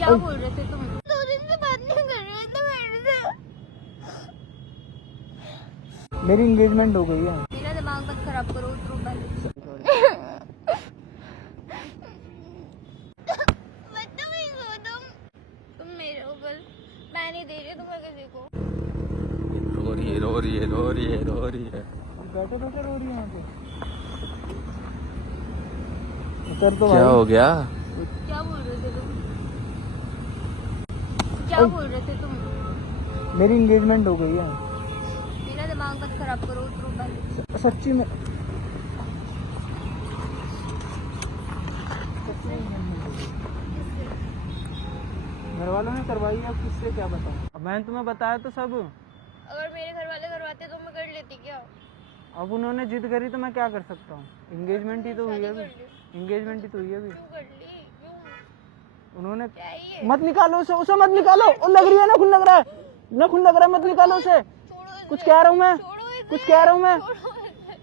क्या बोल रहे थे तुम? 2 दिन से बात नहीं कर रहे थे मेरे से। मेरी एंगेजमेंट हो गई है। मेरा दिमाग मत खराब करो, उतरो पहले। बदतमीज हो तुम मेरे ऊपर। मैं नहीं दे रही तुम्हें किसी को। रो रही है रो रही है रो रही है रो रही है। बैठे बैठे रो रही है यहाँ पे। उतर तो क्या भाई। हो गया? क्या बोल रहे थे तुम? क्या बोल रहे थे तुम? मेरी एंगेजमेंट हो गई है। मेरा दिमाग मत खराब करो, उतरो पहले। सच्ची में। घर वालों ने करवाई है, अब किससे क्या बताऊं? अब मैंने तुम्हें बताया तो सब। अगर मेरे घर वाले करवाते तो मैं कर लेती क्या? अब उन्होंने जिद करी तो मैं क्या कर सकता हूँ? एंगेजमेंट ही तो हुई है अभी। एंगेजमेंट ही तो हुई है अभी। क्यों कर ली? क्यों? उन्होंने क्या है ये? मत निकालो उसे मत निकालो। वो लग रही है, नखून लग रहा है, नखून लग रहा है, मत निकालो उसे। छोड़ो इसे। कुछ कह रहा हूँ मैं, छोड़ो इसे। कुछ कह रहा हूँ मैं। छोड़ो इसे।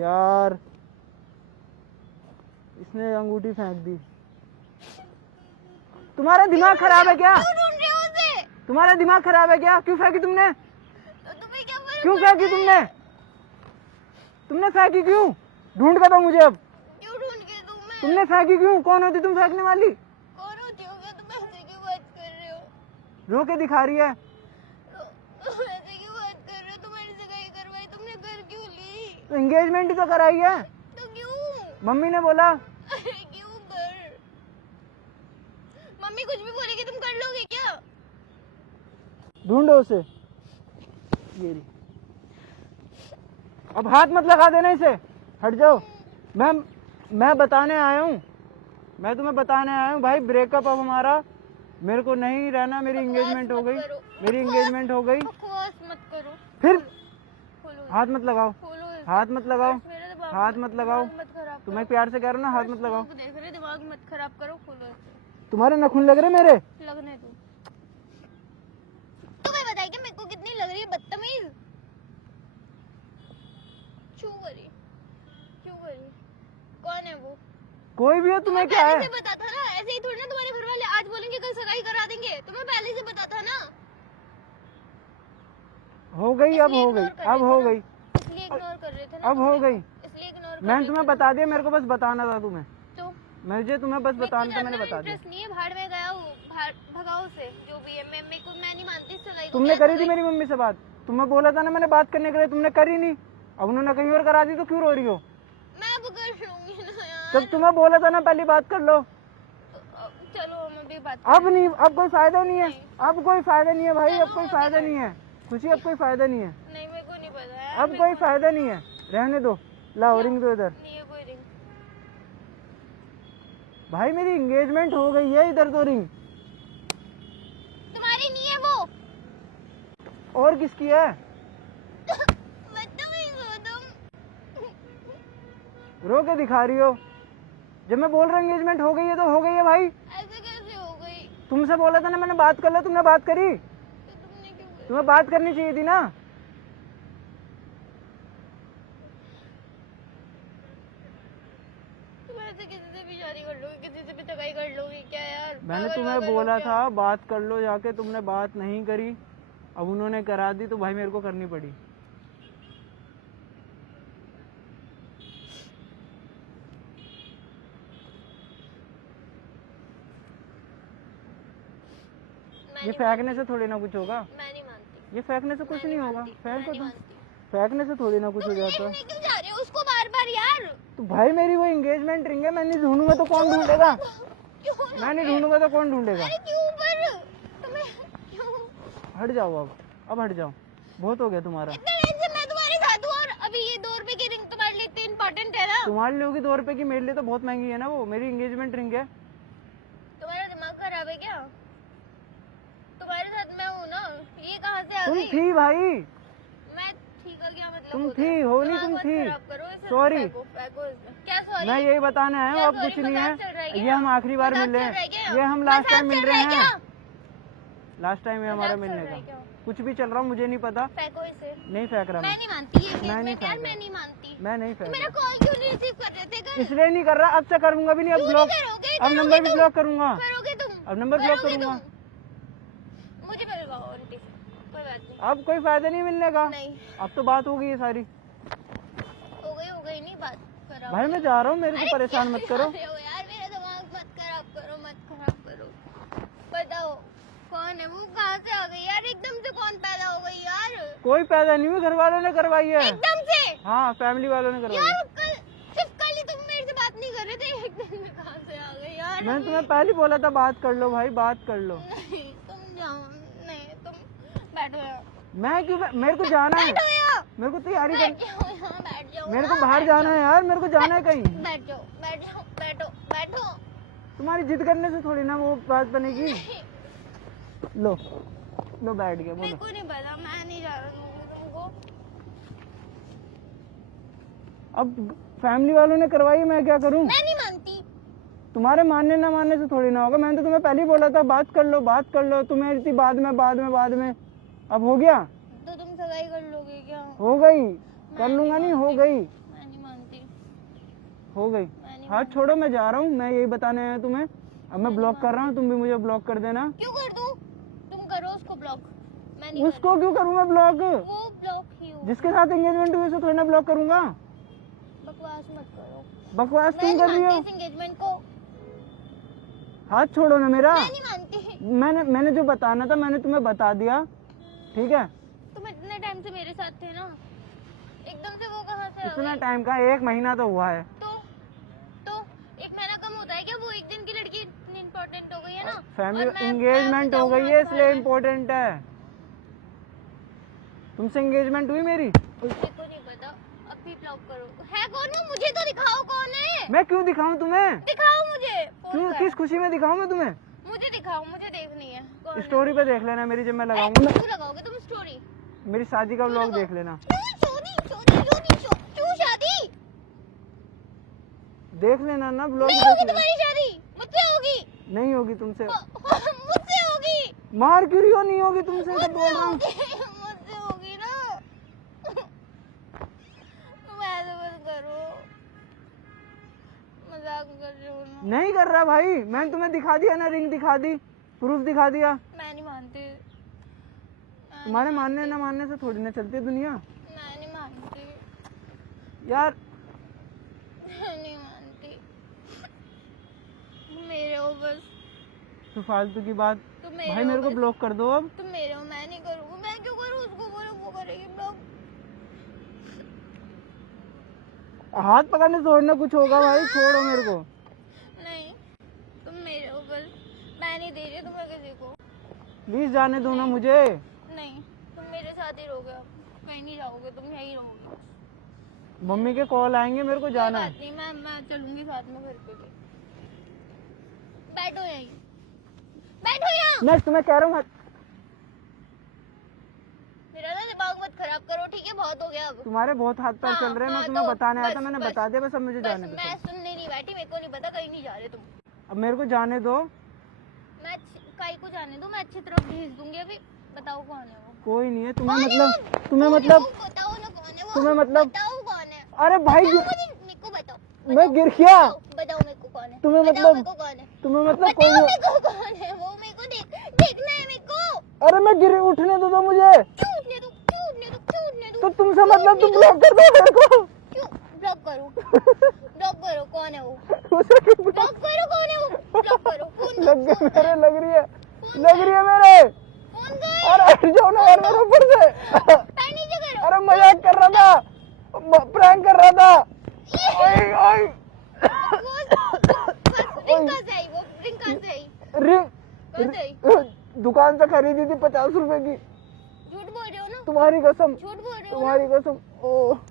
यार इसने अंगूठी फेंक दी। तुम्हारा दिमाग खराब है क्या? क्यों ढूंढ रहे हो उसे? तुम्हारा दिमाग खराब है क्या? क्यों फेंकी तुमने? तो तुम्हें क्या फर्क क्यों पड़ता फेंकी है? तुमने? तुमने फेंकी क्यों? ढूंढ के दो मुझे अब। क्यों ढूंढ के दूं मैं? तुमने फेंकी क्यों? कौन होती तुम फेंकने वाली? कौन होती हो? क्या तुम ऐसे क्यों बात कर रहे हो? रो के दिखा रही है। तुम ऐसे क्यों बात कर रहे हो? तुम्हारी सगाई करवाई, तुमने कर क्यों ली? तो एंगेजमेंट ही तो कराई है। तो क्यों? मम्मी ने बोला। अरे क्यों कर? मम्मी कुछ भी बोलेगी तुम कर लोगे क्या? ढूंढो उसे। ये रही। अब हाथ मत लगा देना इसे, हट जाओ। मैं बताने आया हूँ, मैं तुम्हें बताने आया हूँ भाई, ब्रेकअप अब हमारा, मेरे को नहीं रहना। मेरी एंगेजमेंट हो गई, मेरी एंगेजमेंट हो गई। बकवास मत करो। फिर खोलो हाथ मत लगाओ, खोलो इसे। हाथ मत लगाओ, मेरा दिमाग हाथ मत लगाओ। मत खराब करो। तुम्हें प्यार से कह रहा हूँ ना, हाथ मत लगाओ। देख रहे, दिमाग मत खराब करो, खोलो इसे। तुम्हारे नखून लग रहे मेरे। लगने दो। तुम्हें बताया कि मेरे को कितनी लग रही है बदतमीज। क्यों करी? क्यों करी? कौन है वो? कोई भी हो, तुम्हें क्या है? पहले से पता था ना, ऐसे ही थोड़ी ना तुम्हारे घर वाले आज बोलेंगे कल सगाई करा देंगे। तुम्हें पहले से पता था ना। हो गई, अब हो गई, अब हो गई, इसलिए इग्नोर कर रहे थे ना। अब हो गई। इसलिए इग्नोर कर मैंने तुम्हें बता दिया, मेरे को बस बताना था तुम्हें। तो मुझे तुम्हें बस बताना था, मैंने बता दिया। इंटरेस्ट नहीं है, भाड़ में गया हूँ, भगाओ से जो भी है। मैं नहीं मानती सगाई को। तुमने करी थी मेरी मम्मी से बात? तुम्हें बोला था ना मैंने बात करने के लिए, तुमने करी नहीं। अब उन्होंने कहीं और करा दी तो क्यों रो रही हो? मैं अब कर लूंगी ना यार। जब तुम्हें बोला था ना पहले बात कर लो। चलो हम अभी बात अब नहीं, अब कोई फायदा नहीं है, अब कोई फायदा नहीं है भाई, अब कोई फायदा नहीं है खुशी, अब कोई फायदा नहीं है, नहीं, मेरे को नहीं पता यार। अब कोई फायदा नहीं है, रहने दो। लाओ रिंग दो इधर। नहीं है कोई रिंग। भाई मेरी एंगेजमेंट हो गई है, इधर तो रिंग। तुम्हारी नहीं है वो। और किसकी है? बदतमीज हो तुम। रो के दिखा रही हो। जब मैं बोल रहा हूँ एंगेजमेंट हो गई है तो हो गई है भाई। ऐसे कैसे हो गई? तुमसे बोला था ना मैंने बात कर लो, तुमने बात करी? तो तुमने क्यों करी? तुम्हें बात करनी चाहिए थी ना। तुम ऐसे किसी से भी शादी कर लोगे, किसी से भी सगाई कर लोगे क्या यार? मैंने पागल तुम्हें वागल हो बोला क्या? था बात कर लो जाके, तुमने बात नहीं करी। अब उन्होंने करा दी तो भाई मेरे को करनी पड़ी। ये फेंकने से थोड़ी ना कुछ होगा, मैं नहीं मानती। ये फेंकने से कुछ नहीं होगा। मैं फेंको नहीं तो, मानती। फेंकने से थोड़ी ना कुछ हो जाता है। लेने क्यों जा रहे हो उसको बार बार यार? तो भाई मेरी वो एंगेजमेंट रिंग है, मैं नहीं ढूंढूंगा तो कौन ढूंढेगा? क्यों? मैं नहीं ढूंढूंगा तो कौन ढूंढेगा? अरे क्यों पर? तुम्हें क्यों? हट जाओ अब हट जाओ, बहुत हो गया तुम्हारा। इतने टाइम से मैं तुम्हारे साथ हूँ और अभी ये 2 रुपए की रिंग तुम्हारे लिए इतनी इम्पोर्टेंट है ना? तुम्हारे लिए होगी 2 रुपए की, मेरे लिए तो बहुत महंगी है ना वो। मेरी एंगेजमेंट रिंग है। तुम्हारा दिमाग खराब है क्या? तुम्हारे साथ मैं हूँ ना, ये कहाँ से आ तुम गई? थी भाई, मैं ठीक है क्या मतलब? तुम होता थी, है? हो नहीं, दिमाग तुम मत थी। खराब करो, इसे Sorry। फेंको इसमें। क्या सॉरी? मैं यही बताने आया हूँ, क्या अब sorry? कुछ नहीं मजाक चल रहा है। क्या? ये हम आखिरी बार मजाक मिल रहे चल रहा है हैं, क्या? ये हम लास्ट टाइम मजाक मिल चल रहे रहा है हैं। क्या? लास्ट टाइम है हमारा मजाक चल मिलने रहा है का। क्या? कुछ भी चल रहा हूँ, मुझे नहीं पता। फेंको इसे। नहीं फेंक रहा मैं नहीं मानती ये मैं नहीं engagement यार, फेंक मैं रहा। नहीं मानती। मैं नहीं तो फेंक मेरा रहा, कॉल क्यों नहीं रिसीव कर रहे थे कल? इसलिए नहीं कर रहा। अब से करूंगा भी नहीं, अब क्यों ब्लॉक, नहीं करोगे? अब नंबर भी ब्लॉक करूंगा, करोगे तुम? अब नंबर ब्लॉक करोगे करूंगा। तुम? मुझे मिलेगा आंटी से, कोई बात नहीं। अब कोई फायदा नहीं मिलने का, नहीं अब तो बात हो गई है सारी। हो गई नहीं बात करा। भाई मैं जा रहा हूँ, मेरे को परेशान मत करो। यार मेरा दिमाग मत खराब करो, मत खराब करो। बताओ कौन है वो, कहाँ से आ गई यार? एकदम से कौन पैदा हो गई यार? कोई पैदा नहीं हुई, घर वालों ने करवाई है। एकदम से? हाँ, फैमिली वालों ने करवाई है। यार कल ही तुम मेरे से बात नहीं कर रहे थे, एकदम से कहाँ से आ गई यार? मैंने तुम्हें पहले बोला था बात कर लो भाई, बात कर लो। नहीं तुम जाओ, नहीं तुम बैठो यहाँ। मैं क्यों, मेरे को जाना है, बैठो यहाँ, मेरे को तैयारी बैठ कर, जाओ यहाँ, बैठ जाओ। मेरे को बाहर जाना है यार, मेरे को जाना है कहीं। बैठ जाओ, बैठ जाओ, बैठो बैठो। तुम्हारी जिद करने से थोड़ी ना वो बात बनेगी। लो लो, बैठ गया, मेरे बोलो। को नहीं पता, मैं नहीं जा रही हूँ तुमको। अब फैमिली वालों ने करवाई, मैं क्या करूं? मैं नहीं मानती। तुम्हारे मानने ना मानने से थोड़ी ना होगा। मैंने तो तुम्हें पहले ही बोला था बात कर लो, बात कर लो। तुम्हें इतनी बाद में अब हो गया, तो तुम सगाई कर लोगे क्या? हो गई, कर लूंगा नहीं, हो गई, मैं नहीं मानती, हो गई। मैं नहीं हाथ छोड़ो, मैं जा रहा हूँ, मैं यही बताने आया तुम्हें। अब मैं ब्लॉक कर रहा हूँ, तुम भी मुझे ब्लॉक कर देना। क्यों कर दूं? तुम करो उसको ब्लॉक, मैं नहीं उसको क्यों करूँ मैं ब्लॉक? वो ब्लॉक ही हो। जिसके साथ एंगेजमेंट हुई उसे थोड़ी ना ब्लॉक करूंगा। बकवास मत करो, बकवास मैं तुम नहीं कर रही हो। मानती इस एंगेजमेंट को, हाथ छोड़ो ना मेरा। मैं नहीं मानती। मैंने जो बताना था मैंने तुम्हें बता दिया, ठीक है? तुम इतने टाइम से मेरे साथ थे ना, एकदम से वो कहाँ से आ इतना गई? टाइम का, 1 महीना तो हुआ है। तो 1 महीना कम होता है क्या? वो एक दिन की लड़की इतनी इम्पोर्टेंट हो गई है ना। फैमिली और मैं एंगेजमेंट हो गई है इसलिए बताऊँ इम्पोर्टेंट है। तुमसे एंगेजमेंट हुई मेरी? मेरे को नहीं पता, अभी ब्लॉक करो। है कौन वो? मुझे तो दिखाओ कौन है। मैं क्यों दिखाऊं तुम्हें? दिखाओ मुझे, फोन क्यों, कर। किस खुशी में दिखाऊं मैं तुम्हें? मुझे दिखाओ, मुझे देखनी है कौन है। स्टोरी पे देख लेना मेरी, जब मैं लगाऊंगा क्यों लगाओगे तुम स्टोरी? मेरी शादी का व्लॉग देख लेना। क्यों शादी? देख लेना ना व्लॉग, नहीं देख होगी लेना। तुम्हारी शादी, मुझसे होगी। नहीं होगी तुमसे। मुझसे होगी, मार क्यों रही हो? नहीं होगी तुमसे, तो मुझसे बोल रहा हूँ। मुझसे होगी ना। तुम ऐसे मत करो, मजाक कर रहे हो ना। नहीं कर रहा भाई, मैंने तुम्हें दिखा दिया ना, रिंग दिखा दी, प्रूफ दिखा दिया। मैं नहीं मानती, तुम्हारे मानने ना मानने से थोड़ी ना चलती है दुनिया मैं नहीं मानती, यार। मैं नहीं मानती। मेरे हो बस, तो फालतू की बात। तुम मेरे भाई हो मेरे को बस। ब्लॉक कर दो अब। तुम मेरे हो, मैं नहीं करूँगी। मैं क्यों करूँ? उसको बोलो, वो करेगी ब्लॉक। हाथ पकड़ने से थोड़ी ना कुछ होगा भाई, छोड़ो मेरे को। नहीं तुम मेरे हो बस, मैं नहीं दे रही तुम्हें किसी को। प्लीज जाने दो ना मुझे। नहीं तुम मेरे साथ ही रहोगे, अब कहीं नहीं जाओगे, तुम यहीं रहोगे। मम्मी के कॉल आएंगे, मेरे को जाना कोई है। बात नहीं, मैं चलूंगी साथ में घर पे भी। बैठो यहीं, बैठो यहाँ। मैं तुम्हें कह रहा हूँ मेरा ना दिमाग मत खराब करो, ठीक है? बहुत हो गया अब। तुम्हारे बहुत हाथ पैर चल रहे हैं, मैं तुम्हें तो बताने आया था, बस, मैंने बस, बता दिया, बस अब मुझे बस, जाने दो। मैं सुनने नहीं बैठी, मेरे को नहीं पता, कहीं नहीं जा रहे तुम। अब मेरे को जाने दो। मैं कहीं को जाने दो, मैं अच्छी तरह भेज दूंगी अभी। बताओ कौन है वो? कोई नहीं है, तुम्हें कौन है मतलब, वो? तुम्हें कौन है मतलब, वो? बताओ ना कौन है वो? तुम्हें मतलब, बताओ कौन है? अरे भाई बताओ मुझे, मेरे को बताओ। मैं गिर गया। बताओ मेरे को कौन है? तुम्हें बताओ मतलब, मेरे को कौन है? तुम्हें मतलब बताओ कोई, मेरे को कौन है वो? मेरे को देखना है मेरे को। अरे मैं गिर, उठने दो मुझे। क्यों उठने दूं? क्यों उठने दूं? क्यों उठने दूं? तो तुमसे मतलब तुम ब्लॉक कर दो मेरे को। क्यों ब्लॉक करूं? ब्लॉक करो, कौन है वो? ब्लॉक करो, कौन है वो? ब्लॉक करो। फोन लग गए मेरे, लग रही है मेरे। फोन कर। अरे हट जाओ ना यार मेरे ऊपर से। पैर नीचे करो। अरे मजाक कर रहा था, प्रैंक कर रहा था। ओए ओए, रिंग कहाँ से आई वो? रिंग कहाँ से आई? रिंग कहाँ से आई? दुकान से खरीदी थी 50 रुपए की। झूठ बोल रहे हो ना? तुम्हारी कसम, झूठ बोल रहे हो ना? तुम्हारी कसम। ओ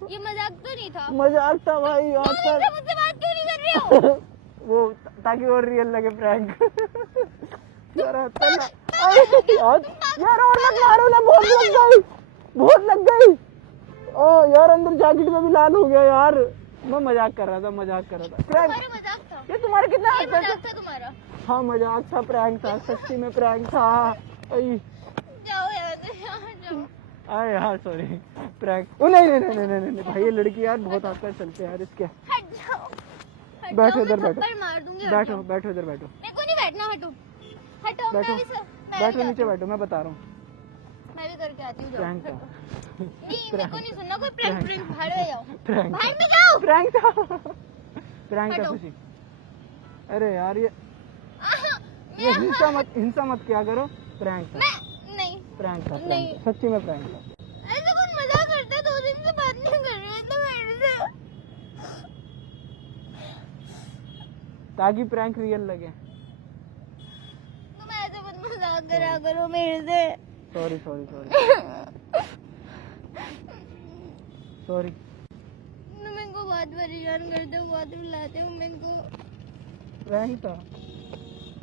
ये मजाक तो नहीं था? मजाक था भाई, यार तुम मुझसे बात क्यों नहीं कर रहे हो? वो ताकि और रियल लगे प्रैंक। यार चल ना। यार और मत मारो ना, बहुत लग गई, बहुत लग गई। ओ यार अंदर जैकेट में भी लाल हो गया यार। मैं मजाक कर रहा था, मजाक कर रहा था। प्रैंक, तुम्हारा मजाक था? ये तुम्हारे कितना ये हाथ पैर? मजाक था तुम्हारा? हाँ मजाक था, प्रैंक था, सच्ची में प्रैंक था। आई, जाओ यार से, यहाँ जाओ। अरे यार सॉरी प्रैंक। ओ नहीं नहीं नहीं नहीं नहीं नहीं भाई, ये लड़की यार बहुत आकर चलते हैं यार इसके। हट जाओ, हट बैठो जाओ, इधर, मैं बैठो। थप्पड़ मार दूंगी, हट बैठो जाओ। बैठो इधर बैठो, मेरे को नहीं बैठना, हटो हटो। बैठो मैं भी मैं बैठो भी नीचे जाती हूँ। बैठो, मैं बता रहा हूँ। मैं भी करके आती हूँ, जाओ, प्रैंक था, हटो। नहीं मेरे को नहीं सुनना कोई प्रैंक, प्रैंक। बाहर में जाओ, प्रैंक बाहर में जाओ। प्रैंक था, प्रैंक था हटो। खुशी। अरे यार ये मैं हिंसा मत किया करो। प्रैंक था, नहीं, प्रैंक था, नहीं। प्रैंक था, सच्ची में प्रैंक था। ऐसे कौन मजाक करता है? 2 दिन से बात नहीं कर रहे थे मेरे से। ताकि प्रैंक रियल लगे। तुम ऐसे मत मजाक करा करो मेरे से। Sorry sorry sorry sorry. तुम मेरे को बहुत परेशान करते हो, बहुत रुलाते हो मेरे को। प्रैंक था,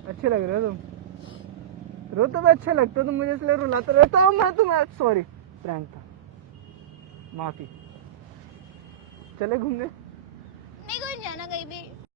अच्छे लग रहे हो तुम। रोते हुए अच्छे लगते हो तुम मुझे, इसलिए रुलाते रहता हूँ मैं तुम्हें। सॉरी, प्रैंक था, माफी। चले घूमने? मेरे को नहीं जाना कहीं भी।